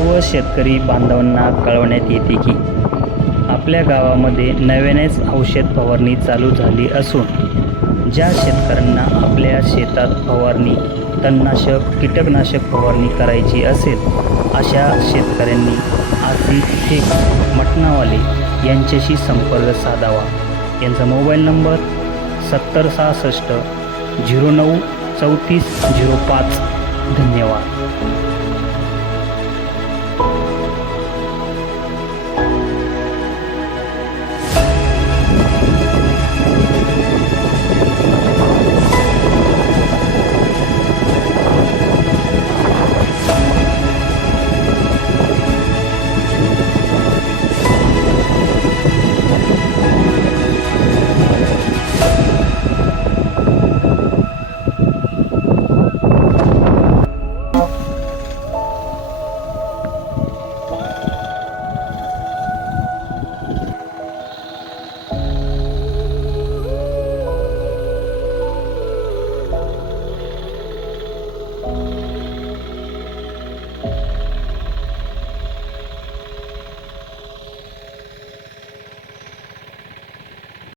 व शेतकरी बांधवांना कळवण्यात येते की आपल्या गावामध्ये नव्यानेच औषध फवारणी चालू झाली असून ज्या शेतकऱ्यांना आपल्या शेतात फवारणी तणनाशक कीटकनाशक फवारणी करायची असेल अशा शेतकऱ्यांनी आसिफ शेख मटनावाले यांच्याशी संपर्क साधावा. यांचा मोबाईल नंबर सत्तर सहासष्ट झिरो नऊ चौतीस झिरो पाच. धन्यवाद. Thank you.